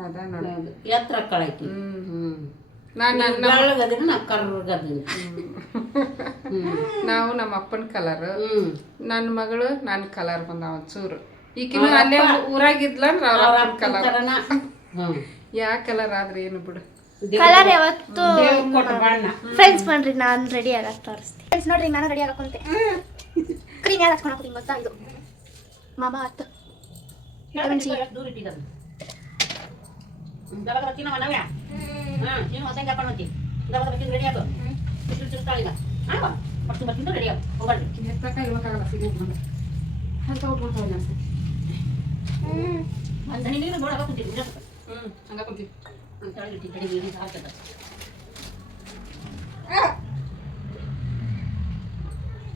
ಅದ ನೋಡಿ ಎತ್ತರ ಕಳಕಿ. ನಾವು ನಮ್ಮ ಅಪ್ಪನ ಕಲರ್, ನನ್ನ ಮಗಳು ನನ್ನ ಕಲರ್ ಬಂದ ಒಂಚೂರು. ಈಕಿನ ಅಲ್ಲೇ ಊರಾಗಿದ್ಲಂದ್ರ ಅವ್ರ ಕಲರ್. ಯಾವ ಕಲರ್ ಆದ್ರೆ ಏನು ಬಿಡು. ಕಲರ್ ಯಾವತ್ತು ಫ್ರೆಂಡ್ಸ್ ಬನ್ರಿ, ನಾನು ರೆಡಿ ಆಗಕ್ ತೋರಿಸ್ತೀನಿ. ಫ್ರೆಂಡ್ಸ್ ನೋಡ್ರಿ ನಾನು ರೆಡಿ ಆಗಕ್ಕಂತೆ. ಕ್ರೀಮ್ ಯಾರು ಹಚ್ಕೊಂಡು ಹಾಕೋತೀನಿ ಗೊತ್ತಾ? ಇದು ಮಾಮಾ ಅರ್ಥ ದೂರ ಇಟ್ಟಿದ್ದಾನೆ. ದಬದ ಬರ್ತೀನಿ ನಾವು ನವ್ಯಾ. ನೀನು ಹೊಸ ಹಾಕೊಂಡು ದಬದ ಬರ್ತೀನಿ ರೆಡಿ ಆಗೋ. ಇಷ್ಟು ತಿರ್ತಾಳಿಲ್ಲ ಅಲ್ವಾ? ಬರ್ತೀನಿ ರೆಡಿ ಆಗೋ. ಹೋಗ್ಬಾರ್ದು ಇರ್ಬೇಕಾಗಲ್ಲ ಸಿಗ ಅಂತ ಉಟ್ಕೊಳ್ತಾವೆ ಜಾಸ್ತಿ. ಅಂತ ನೀನು ನೋಡಕ ಕುಂತೀನಿ. ಹಂಗ ಕುಂತೀವಿ ಅಂತ ಹೇಳಿರ್ತೀನಿ ಕಡೆ ನೀರು ಹಾಕ್ತದ.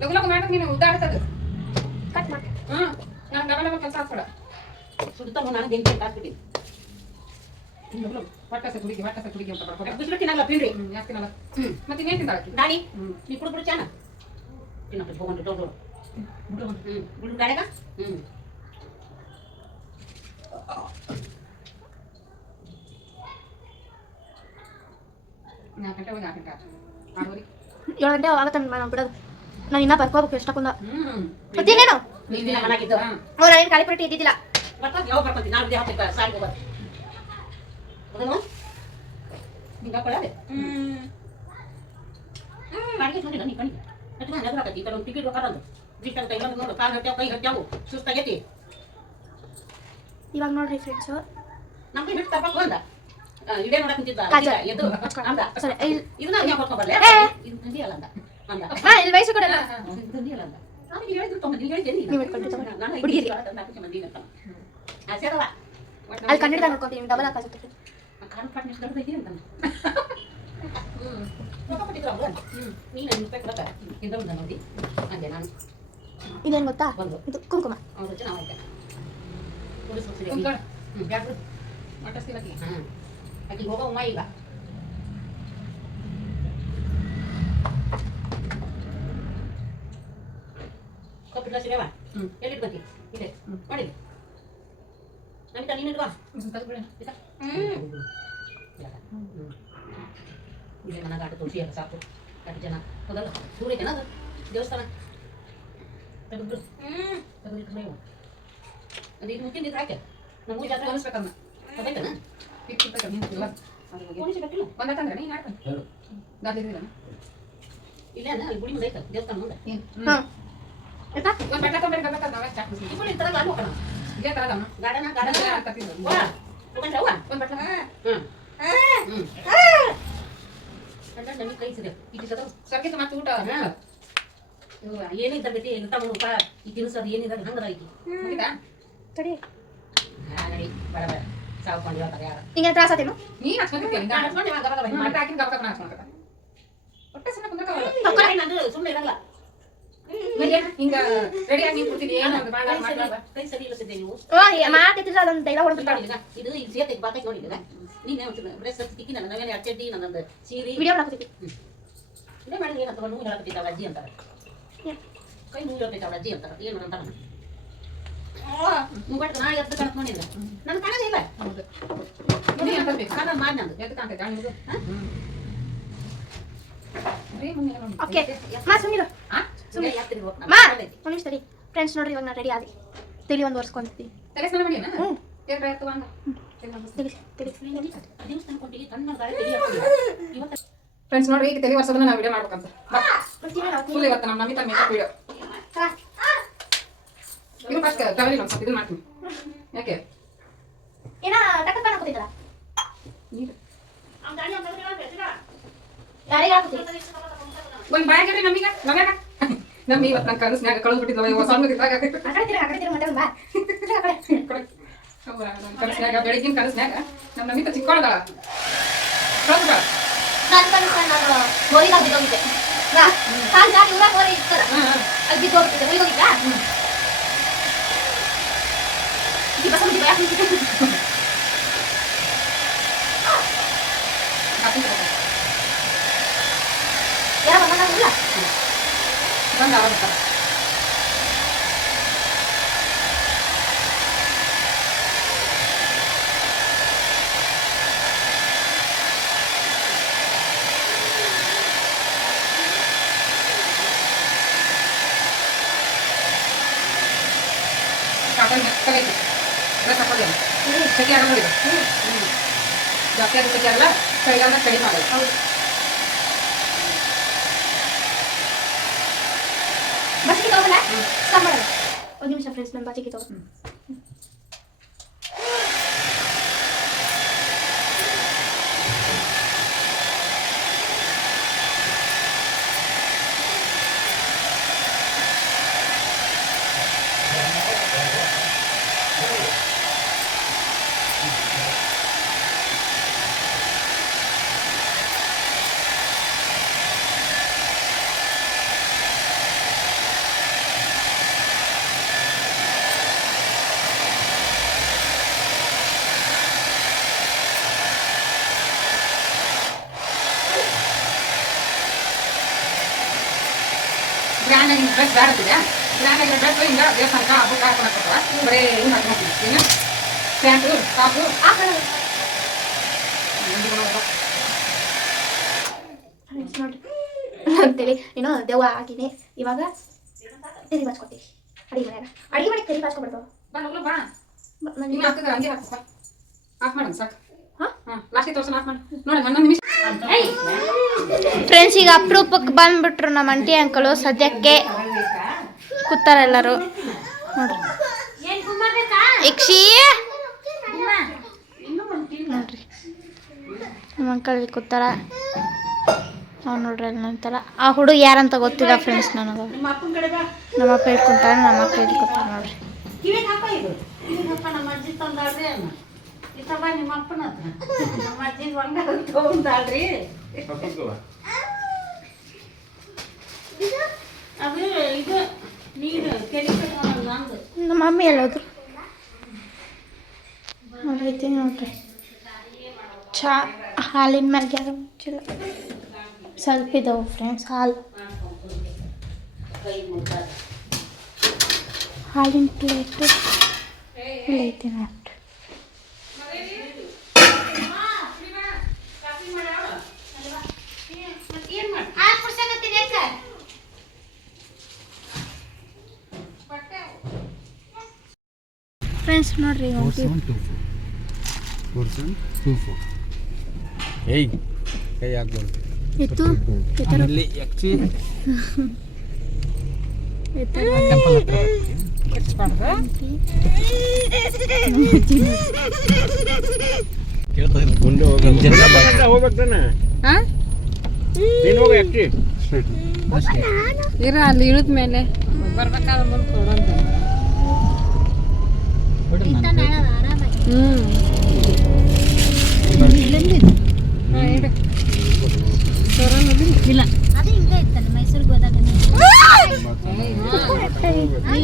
ಲಗು ಮಾಡಿ ನೀನು ಉದ್ದಾಡ್ತದ ಕಟ್ ಮಾಡಿ. ನಾನು ಡಬಲ್ ಕೆಲಸ ಹಾಕ್ಬೇಡ. ಸುಡ್ತಾ ನಾನು ಬೆಂಕಿ ಹಾಕ್ಬಿಟ್ಟಿನಿ. ಹೊಟ್ಟೆ ಕುಡಿಗೆ ಅಂತ ಬರ್ಬೋದು. ಬಿಸ್ಲು ತಿನ್ನಲ್ಲ ಪಿಂಡ್ರಿ. ಯಾಕೆ ತಿನ್ನಲ್ಲ? ಮತ್ತೆ ಇನ್ನೇನು ತಿಂದಾಕಿ ದಾಡಿ ನೀ ಕುಡು ಚಾನ ತಿನ್ನಕ್ಕೆ ಹೋಗೊಂಡು ದೊಡ್ಡ ಬಿಡು ಗಾಡಿಗ. ಗಂಟೆ 7 ಗಂಟೆ ಆಗತ್ತೆ ನಾನು ಬಿಡೋದು. ನಾನು ಇನ್ನ ಬರ್ಕೋಬೇಕು ಎಷ್ಟಕ್ಕೊಂದ. ಮತ್ತೇನೇನು ನೀನು ಮನಾಗಿದ್ದು ಅವ್ರ ಏನು ಖಾಲಿ ಪಟ್ಟಿ ಇದ್ದಿದ್ದಿಲ್ಲ. ಬರ್ತಾನೆ ಯಾವ ಬರ್ತಾನೆ ನಾನು ದೇಹ ಹಾಕ್ಬೇಕು ಸಾರಿ ಹೋಗೋದು. ಅದನ್ನು ಹಿಂಗೆ ಹಾಕೊಳ್ಳೋದೆ. ಅಡಿಗೆ ನೋಡಿಲ್ಲ ನೀ ಕಣ್ಣಿ ಅದು ನಾನು ಎದುರಾಕತ್ತಿ. ಈ ಥರ ಒಂದು ಟಿಕೆಟ್ ಬೇಕಾದಂದು ಜಿಟ್ಟಂತ ಇನ್ನೊಂದು ನೋಡು ಕಾಲು ಹಟ್ಟ್ಯಾವ ಕೈ ಹಟ್ಟ್ಯಾವು ಸುಸ್ತಾಗೈತಿ. ಇವಾಗ ನೋಡ್ರಿ ಫ್ರೆಂಡ್ಸು ನಮ್ಗೆ ಹಿಟ್ಟು ತಪ್ಪಕ್ಕೆ ಬಂದ ಇಡೇ ನೋಡಕ್ ಕುಂತಿದ್ದ ಎದ್ದು ಅಂದ ಇದನ್ನ ನೀವು ಕೊಟ್ಕೊಂಡ್ಬರ್ಲೆ ಇದು ತಂದಿಯಲ್ಲ ಅಂದ ಇಲ್ಲಿ ವಯಸ್ಸು ಕೊಡಲ್ಲ ತಂದಿಯಲ್ಲ ಅಂದ. ನಾನು ಹೇಳಿದ್ರು ತೊಗೊಂಡು ಹೇಳಿದ್ದೇನೆ ನಾನು ಹುಡುಗಿರಿ ಮಂದಿನ ಸೇರಲ್ಲ ಅಲ್ಲಿ ಕನ್ನಡ ನೋಡ್ಕೊತೀನಿ ಡಬಲ್ ಹಾಕಾಗುತ್ತೆ. ಕಾಲು ಪಾಟ್ ನಿಷ್ಟು ದೊಡ್ಡದೈತಿ ಅಂತ ಕೊಟ್ಟಿದ್ರು ಅವ್ರು. ನೀನು 5 ರೂಪಾಯಿ ಕೊಡಕ ಇಂದ ಬಂದ ನೋಡಿ ಅಂದೆ ನಾನು. ಇದೇನು ಗೊತ್ತಾ? ಇದು ಕುಂಕುಮ. ಅವ್ರ ಜೊತೆ ನಾವು ಆಯ್ತಾ ಆಕಿಗೆ ಹೋಗೋ ಉಮ್ಮ ಈಗ ಗ್ಲಾಸ್ ಇದಾವ ಎಲ್ಲಿ ಇಟ್ಕೊಂತಿ ಇದೆ ನೋಡಿ ನಮಿತಾ ನೀನು ಇಡುವ ಇದೆ ಮನ ಗಾಟ ತುಳಸಿ ಎಲ್ಲ ಸಾಕು ಗಾಟ ಜನ ಹೋಗಲ್ಲ ದೂರ ಐತೆನ ಅದು ದೇವಸ್ಥಾನ ತೆಗೆದು ತೆಗೆದು ಅದು ಇದು ಮುಚ್ಚಿಂದ ಇದ್ರೆ ಹಾಕೆ ನಮ್ಮ ಊರ ಜಾತ್ರೆ ಅನಿಸ್ಬೇಕಮ್ಮ ಅದೇಕನ ಇಟ್ಟಿರ್ತಾರೆ ನಿಂತಿಲ್ಲ ಬಂದತ್ತಂದ್ರೆ ನೀನು ಆಡ್ತಾನೆ ಗಾದಿದ್ದೀರ ಇಲ್ಲ ಅಲ್ಲಿ ಗುಡಿ ಮುಂದೆ ಐತೆ ದೇವಸ್ಥಾನ ಮುಂದೆ ಒಂದು ಬಟ್ಟೆ ತೊಗೊಂಡು ಗಂಗಕ್ಕ ನಾವೇ ಚಾಟ್ ಮಾಡ್ತೀವಿ ಇಬ್ಬರು ಇರ್ತಾರಲ್ಲ ಅಲ್ಲಿ ಹೋಗೋಣ ಇದೇ ಥರದಮ್ಮ ಗಾರ್ಡನ ಗಾರ್ಡನ್ ಆಗ್ತಿದ್ರು ಹೋಗಂಡ್ರವ್ವ ಒಂದು ಬಟ್ಟೆ ಅಲ್ಲ ನಮಗೆ ಕೈ ಸಿದೆ ಇಟ್ಟಿದ್ದ ಸರ್ಕಿತ ಮತ್ತೆ ಊಟ ಏನಿದ್ದ ಗತಿ ಎಂತ ಮಾಡೋಪ್ಪ ಈ ತಿನ್ಸು ಅದು ಏನಿದೆ ಹಂಗದ ಐತಿ ಮುಗಿತಾ ತಡಿ ನಡಿ ಬರ ಸಾವ್ಕೊಂಡು ಹೇಳ್ತಾರೆ ಯಾರು ಹಿಂಗೆ ತ್ರಾಸ ಆತೇನು ನೀನು ಹಚ್ಕೊಂಡಿರ್ತೀನಿ ಮತ್ತೆ ಹಾಕಿನ ಗಬಕ ಹಚ್ಕೊಂಡ ಹೊಟ್ಟೆ ಸಣ್ಣ ನಂದು ಸುಮ್ಮನೆ ಇರಲ್ಲ ಹಿಂಗ ರೆಡಿಯಾಗಿ ನೀವು ಕೊಡ್ತೀನಿ ಏನು ಒಂದು ಬಾಳ ಮಾಡಲ್ಲ ಕೈ ಸರಿ ಇಲ್ಲಸಿದ್ದೆ ನೀವು ಮಾತಿದ್ರೆ ಅದೊಂದು ಡೈಲಾಗ್ ಹೊಡೆದ್ಬಿಟ್ಟ ಇದು ಇಲ್ಲಿ ಸೇರ್ತೆ ಬಾಕಿ ನೋಡಿಲ್ಲ ನೀನೇ ಒಂದು ಬ್ರೆಸ್ ತಿಕ್ಕಿ ನನ್ನ ನವೇನೆ ಅಚ್ಚಡ್ಡಿ ನನ್ನೊಂದು ಸೀರೆ ವಿಡಿಯೋ ಮಾಡಾಕತ್ತಿ ಇದೇ ಮಾಡಿದ್ರೆ ಏನಂತ ನೋವು ಹೇಳಕತ್ತಿದ್ದಾವ ಅಜ್ಜಿ ಅಂತಾರೆ ಕೈ ನೋವು ಹೇಳ್ತೈತಾವ ಅಜ್ಜಿ ಅಂತಾರೆ ಏನು ಅಂತ ಮುಗಟ್ಟು ನಾ ಎದ್ದು ಕಣಕ್ ನೋಡಿಲ್ಲ ನನ್ನ ಕಾಣದೇ ಇಲ್ಲ ನಾನು ಮಾಡಿ ನಂದು ಎದ್ದು ಕಾಣ್ತೈತೆ ನಿಮ್ದು ಓಕೆ ಮಾ ಸುಮ್ಮನಿರು ಮಾ ಒಂದು ನಿಮಿಷ ತಡಿ ಫ್ರೆಂಡ್ಸ್ ನೋಡ್ರಿ ಇವಾಗ ನಾನು ರೆಡಿ ಆದಿ ತಲೆ ಒಂದು ಒರೆಸ್ಕೊಂತೀನಿ ತಲೆ ಸ್ನಾನ ಮಾಡಿ ಫ್ರೆಂಡ್ಸ್ ನೋಡ್ರಿ ಈಗ ತಲೆ ವರ್ಷದನ್ನ ನಾವು ವಿಡಿಯೋ ಮಾಡ್ಬೇಕಂತ ಫುಲ್ ಇವತ್ತು ನಮ್ಮ ನಮಿತಾ ಮೇಕಪ್ ವಿಡಿಯೋ ನೀವು ಫಸ್ಟ್ ತವರಿ ಒಂದು ಸ್ವಲ್ಪ ಇದನ್ನ ಮಾಡ್ತೀನಿ ಯಾಕೆ ಏನ ಟಕ್ಕಪ್ಪ ಹಾಕೋತಿದ್ದಲ್ಲ ನೀರು ಗಾಡಿಗೆ ಹಾಕೋತಿ ಒಂದು ಬ್ಯಾಗ್ ಇರಿ ನಮೀಗ ನಮ್ಯಾಗ ನಮ್ಮಿ ಇವತ್ತು ನನ್ನ ಕನಸ್ನ್ಯಾಗ ಕಳೆದು ಬಿಟ್ಟಿದ್ವ ಸಣ್ಣದಿದ್ದಾಗ ಆ ಕಡೆ ಮತ್ತೆ ಬಾ ಕನಸ್ನ್ಯಾಗ ಬೆಳಗಿನ ಕನಸ್ನ್ಯಾಗ ನಮ್ಮ ನಮಿತಾ ಚಿಕ್ಕವಳದಾಳ ಕಳೆದು ನಾನು ಕನಸು ನಾನು ಬೋರಿದಾಗ ಬಿದ್ದೋಗಿದ್ದೆ ಕಾಲು ಜಾಗ ಊರಾಗ ಬೋರಿ ಇರ್ತಾರ ಅಲ್ಲಿ ಬಿದ್ದೋಗ್ಬಿಟ್ಟಿದ್ದೆ ಹೋಗಿದ್ದ ಈ ಬಸ್ ಮುಗಿದ ಯಾಕೆ ಯಾರ ಬಂದಾಗಿಲ್ಲ ಬಂದ ಆರಂಭ ಕಾಟನ್ ಮೆತ್ತಗೈತಿ ಡ್ರೆಸ್ ಹಾಕೊಳ್ಳಿ ಸೆಕೆ ಆಗಲ್ಲ ನೋಡಿ ಜಾಸ್ತಿ ಆಗಿ ಸೆಕೆ ಆಗಲ್ಲ ಕೈಗಾಲ ಕಡಿಮೆ ಆಗಲ್ಲ ಹೌದು ಬಸ್ಗೆ ತಗೋಲ್ಲ ಸ್ಟಾಪ್ ಮಾಡಲ್ಲ ಒಂದು ನಿಮಿಷ ಫ್ರೆಂಡ್ಸ್ ನನ್ನ ಬಾಚಿಗೆ ತಗೋ ಗ್ರ್ಯಾಂಡ್ ಆಗಿ ಡ್ರೆಸ್ ಬೇಡ ಅಂತಿದೆ ಗ್ರ್ಯಾಂಡ್ ಆಗಿರೋ ಡ್ರೆಸ್ ಹಿಂಗ ದೇವಸ್ಥಾನಕ್ಕೆ ಹಬ್ಬಕ್ಕೆ ಹಾಕೊಳಕ್ಕೆ ಕೊಡ್ತಾವ ಬರೀ ಹಿಂಗೆ ಹಾಕೊಂಡು ಏನು ಪ್ಯಾಂಟು ಟಾಪು ನೋಡ್ರಿ ಅಂತೇಳಿ ಏನೋ ದೆವ್ವ ಹಾಕಿನಿ ಇವಾಗ ತೆರಿ ಬಾಚ್ಕೊತೀವಿ ಅಡಿಗೆ ಮನ್ಯಾಗ ಅಡಿಗೆ ಮಾಡಿ ತೆರಿ ಬಾಚ್ಕೊಬಿಡ್ತಾವ ಬಾ ಹೋಗ್ಲು ಬಾ ಹಿಂಗೆ ಹಾಕಿದ್ರೆ ಹಂಗೆ ಹಾಕಪ್ಪ ಆಫ್ ಮಾಡೋಣ ಸಾಕು ಹಾಂ ಲಾಸ್ಟಿಗೆ ತೋರ್ಸೋಣ ಆಫ್ ಮಾಡಿ ನೋಡಿ ಹನ್ನೊಂದು ನಿಮಿಷ ಫ್ರೆಂಡ್ಸ್ ಈಗ ಅಪರೂಪಕ್ಕೆ ಬಂದ್ಬಿಟ್ರು ನಮ್ಮ ಅಂಟಿ ಅಂಕಲು ಸದ್ಯಕ್ಕೆ ಕೂತಾರ ಎಲ್ಲರೂ ನೋಡ್ರಿ ಯಕ್ಷಿ ನೋಡ್ರಿ ನಮ್ಮ ಅಂಕಲ್ ಕೂತಾರ ಅವ್ನು ನೋಡ್ರಿ ಅಲ್ಲಿ ನಂತರ ಆ ಹುಡುಗ ಯಾರಂತ ಗೊತ್ತಿಲ್ಲ ಫ್ರೆಂಡ್ಸ್ ನನಗೆ ನಮ್ಮ ಅಪ್ಪ ಇಟ್ಕೊಂತಾರೆ ನಮ್ಮ ಅಕ್ಕ ಇಟ್ಕೊತಾರೆ ನೋಡ್ರಿ ಕಿವಿಗೆ ಹಾಕೋ ಇದು ಕಿವಿಗೆ ಹಾಕೋ ನಮ್ಮ ಅಜ್ಜಿ ತಂದಾಳ್ರಿ ಇತ್ತವ ನಿಮ್ಮ ಅಪ್ಪನ ಹತ್ರ ನಮ್ಮ ಅಜ್ಜಿ ಬಂಗಾರ ತಗೊಂಡಾಳ್ರಿ ಅದು ಇದು ನೀರು ಕೆಲಿ ಕಟ್ಕೊಂಡು ನಂದು ನಮ್ಮ ಮಮ್ಮಿ ಎಲ್ಲೋದ್ರು ನೋಡ್ರಿ ನೋಡ್ರಿ ಚಾ ಹಾಲಿನ ಮ್ಯಾಗ ಯಾರು ಮುಚ್ಚಿಲ್ಲ ಸ್ವಲ್ಪ ಇದಾವೆ ಫ್ರೆಂಡ್ಸ್ ಹಾಲು ಕೈ ಮುಟ್ಟಾರ ಹಾಲಿನ ಪ್ಲೇಟು ಐತಿ ನೋಡಿ. ಫ್ರೆಂಡ್ಸ್ ನೋಡ್ರಿ ಏಯ್ ಕೈ ಹಾಕ್ಬಾರ್ದು. ಎತ್ತು ಆಮೇಲೆ ಯಕ್ಷಿ ಮುಂದೆ ಹೋಗ್ಬೇಕಾನೆ ನೀನು ಹೋಗ ಯಕ್ಷಿ ಇರ ಅಲ್ಲಿ ಇಳಿದ ಮೇಲೆ ಬರ್ಬೇಕಾದ್ರೆ ಮುಂದೆ ಕೊಡಂತ. ಇಲ್ಲ ಅದು ಹಿಂಗೆ ಇತ್ತಲ್ಲ ಮೈಸೂರಿಗೆ ಹೋದಾಗ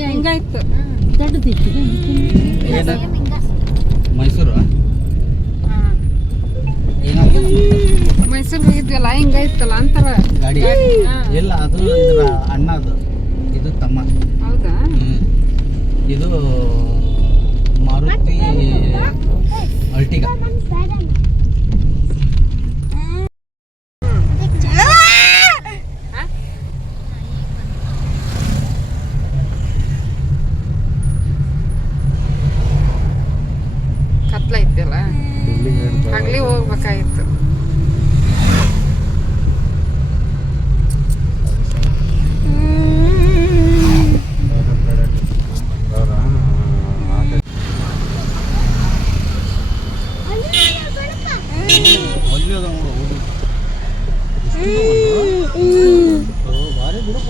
ಹಿಂಗಾಯ್ತು ದೊಡ್ಡದಿತ್ತು ಮೈಸೂರು ಮೈಸೂರಿಗೆ ಹೋಗಿದ್ವಲ್ಲ ಹಿಂಗಾಯ್ತಲ್ಲ ಅಂತಾರ ಗಾಡಿ ಇಲ್ಲ ಅದು ಇದರ ಅಣ್ಣ ಅದು ಇದು ತಮ್ಮ ಹೌದಾ ಇದು ಮಾರುತಿ ಅಲ್ಟಿಗ ಕತ್ಲೈತಿಲ್ಲ ಹಗ್ಲಿ ಹೋಗ್ಬೇಕಾಗಿತ್ತು. ಭಾರಿ ಬಿಡಪ್ಪ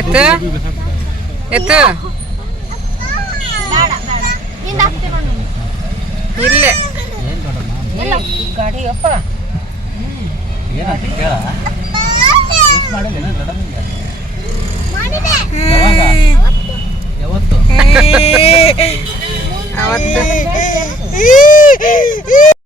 ಎತ್ತು ಎತ್ತು ಇಲ್ಲೇ ಏನ್ ದೊಡ್ಡಮ್ಮ ಗಾಡಿ ಅಪ್ಪ ಏನಂತ ಕೇಳ ಮಾಡಿಲ್ಲ ದೊಡ್ಡಮ್ಮಗೆ ಯಾವತ್ತು ಅವತ್ತು